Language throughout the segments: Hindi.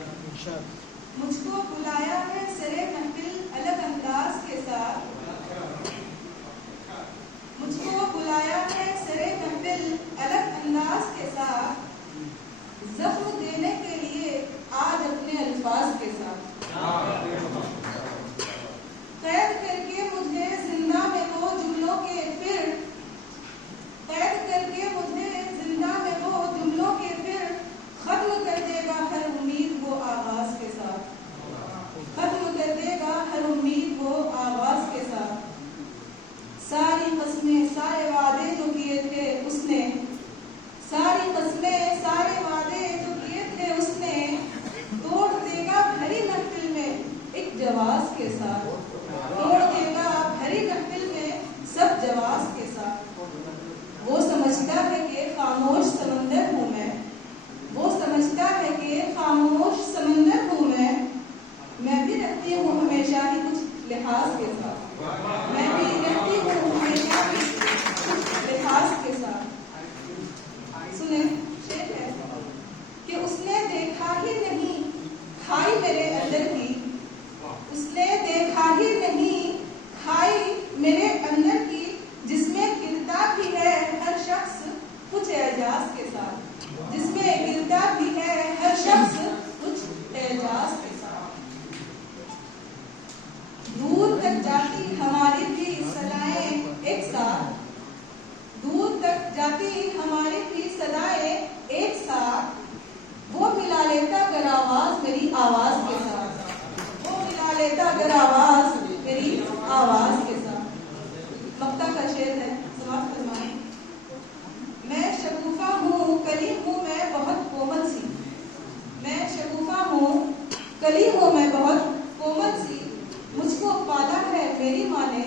मुझको बुलाया है सरे महफिल अलग अंदाज के साथ, मुझको बुलाया है सरे महफिल अलग अंदाज के साथ, जख्म देने के लिए आज अपने अल्फाज के साथ। कैद करके मुझे जिंदा में वो जुमलों के फिर, कैद करके मुझे जिंदा में वो जुमलों के फिर, खत्म कर देगा हर उम्मीद वो आवाज के साथ, खत्म कर देगा हर उम्मीद वो आवाज के साथ। सारी कस्में सारे वादे जो किए थे उसने, सारी कस्में सारे वादे जो किए थे उसने, तोड़ देगा भरी महफिल में एक जवाज के साथ, तोड़ देगा भरी महफिल में सब जवाज के साथ। वो समझता है कि खामोश समंदर हूँ मैं, वो समझता है कि खामोश समंदर हूँ मैं भी रखती हूँ हमेशा ही कुछ लिहाज के साथ, मैं भी रहती हूँ हमेशा ही कुछ लिहाज के साथ। सुने शेर है कि उसने देखा ही नहीं खाई मेरे अंदर की, उसने देखा ही नहीं खाई मेरे अंदर की, जिसमें गिरता भी है हर शख्स कुछ एजाज के साथ, जिसमें गिरता भी है हर शख्स कुछ एजाज के साथ। दूर तक जाती हमारी भी सदाएं एक साथ, दूर तक जाती हमारी भी सदाएं एक साथ, वो मिला लेता अगर आवाज मेरी आवाज के साथ, वो मिला लेता अगर आवाज मेरी आवाज के साथ। मक्ता का शेर है, समाप्त फरमाएं। मैं शगुफा हूँ कली हूँ मैं बहुत कोमल सी, मैं शगुफा हूँ कली हूँ मैं बहुत कोमल सी, मुझको पाला है मेरी माँ ने,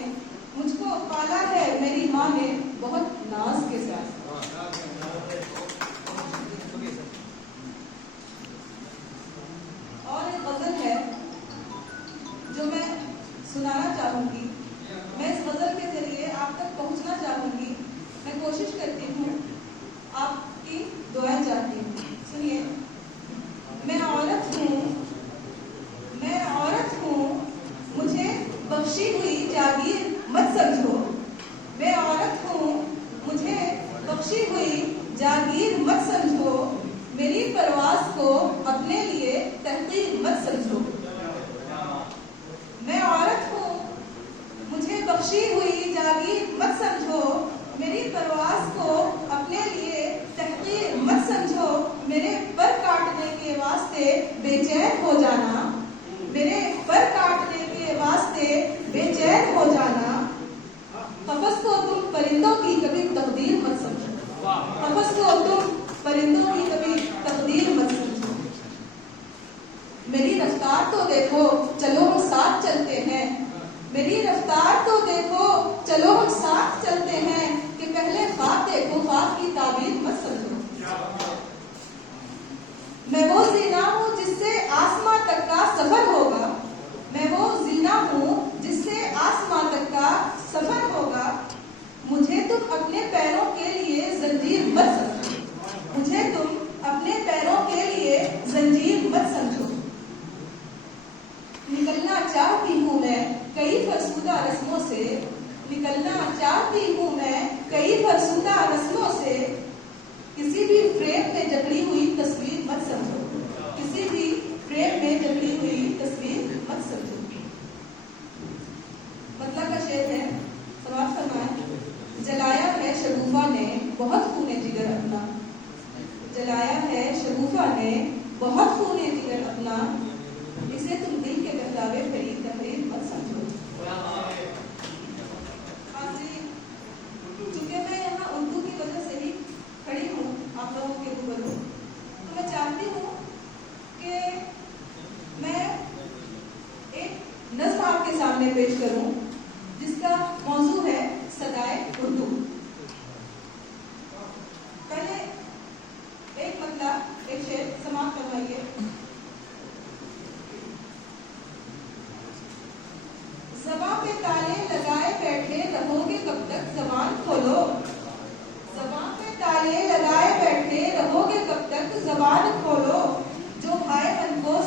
मुझको पाला है मेरी माँ ने बहुत नाज के साथ। और एक गजल है जो मैं सुनाना चाहूंगी, मैं इस गजल के जरिए आप तक पहुंचना चाहूंगी, मैं कोशिश करती हूँ, आपकी दुआएं चाहती हूँ। सुनिए। मैं औरत हूँ, मैं औरत हूँ, मुझे बख्शी हुई जागीर मत समझो, मैं औरत हूँ, मुझे बख्शी हुई जागीर मत समझो, मेरी परवाज को अपने लिए तहकीर मत समझो। मैं औरत हूँ, मुझे बख्शी हुई जागीर मत समझो, मेरी परवाज को अपने लिए तहकीर मत समझो, मेरे पर काटने के वास्ते बेचैन हो जाना, मेरे पर काटने के वास्ते बेचैन हो जाना, कफस को तुम परिंदों की कभी तकदीर मत समझो, कफस को तुम परिंदों की कभी तकदीर मत समझो। मेरी रफ्तार तो देखो चलो हम साथ चलते हैं, मेरी रफ्तार तो देखो चलो हम साथ चलते हैं, कि पहले ख्वाब देखो ख्वाब की ताबीर मत समझो। मैं वो जीना हूँ जिससे आसमां तक का सफर होगा, मैं वो जीना हूँ जिससे आसमां तक का सफर होगा, मुझे तुम अपने पैरों के लिए जंजीर मत समझो, मुझे तुम अपने पैरों के लिए जंजीर मत समझो। निकलना चाहती हूँ मैं कई फरसुदा रस्मों से, निकलना चाहती हूँ मैं कई फरसुदा रस्मों से, किसी भी फ्रेम में जकड़ी हुई तस्वीर मत समझो, किसी भी फ्रेम में जकड़ी हुई तस्वीर मत समझो। मतलब का शेर है, समाप्त फरमाएं। जलाया है शगुफा ने बहुत खूने जिगर अपना, जलाया है शगुफा ने बहुत खूने जिगर अपना, इसे तुम दिल के बहलावे भरी तहरीर मत समझो। चूंकि मैं यहाँ उर्दू की वजह से ही खड़ी हूँ आप लोगों के रूबरू, तो मैं चाहती हूँ कि मैं एक नज़्म आपके सामने पेश करूँ जिसका मौजू है सदाए उर्दू। पहले एक मतलब एक शेर समाप्त करवाइए। ज़बां पे ताले लगाए बैठे रहोगे कब तक ज़बान खोलो, ज़बां पे ताले लगाए बैठे रहोगे कब तक ज़बान खोलो, जो भाई मन को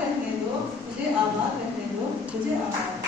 रहने दो, मुझे आबाद रहने दो, मुझे आबाद